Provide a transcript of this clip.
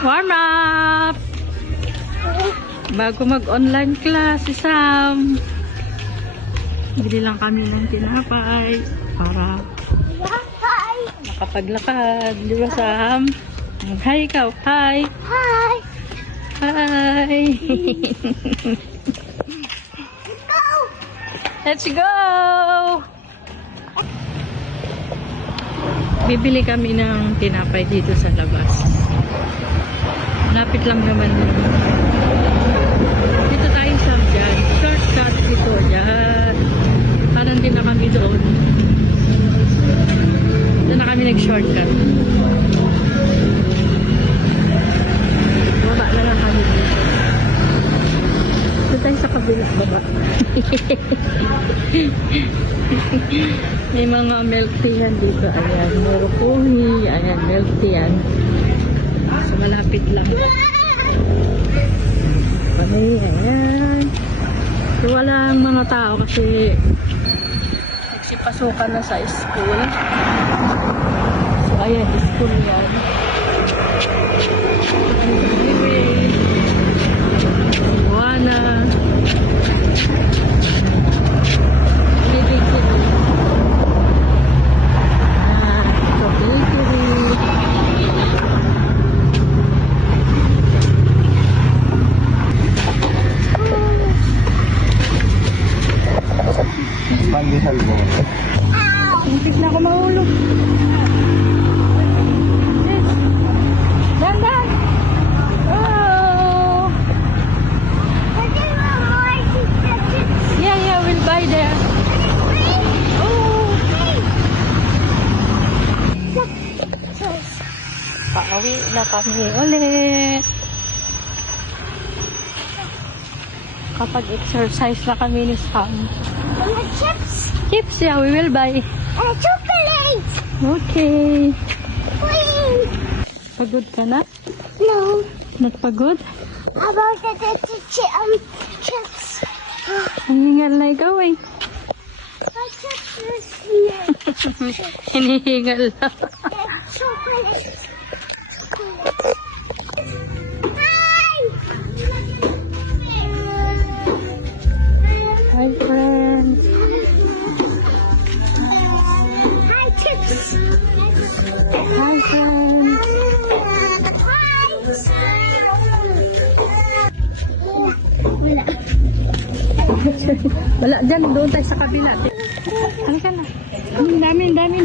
Warm up! Bago mag-online class si Sam. Bili lang kami ng tinapay para makapaglakad. Di ba, Sam? Hi, ikaw. Hi! Hi! Hi! Let's go! Bibili kami ng tinapay dito sa labas. Lapit lang naman. Dito tayo sa dyan. Shortcut dito dyan. Parang din na kami doon. Doon na kami nag-shortcut. Baba na lang kami dito. Doon tayo sa kabila. Baba. May mga milk tea yan dito. Ayan. Meron ayan. Milk tea yan. So, malapit lang. Okay, ayan. So, wala mga tao kasi nagsipasukan na sa school. So, ayan, school yan. Anyway, Buwana. Living city. Ito, bakery. Pandesal mo. Hindi na ako mahulog. Dandan! Oh! Yeah, we'll buy there. Oh! Pauwi na kami ulit. Kapag exercise na kami ni Sam. Mga chips Chips, yeah, we will buy. and chocolate! Okay. Please! Pagod ka na? No. Not pagod? About the chips. Ang hingal na ikaw eh. My chips is here. Hinihingal na. Chocolate. Hi, friends. Hi, chips. Hi, friends. Wala. Wala, dyan. Doon tayo sa kabila. Halika na. Ang dami.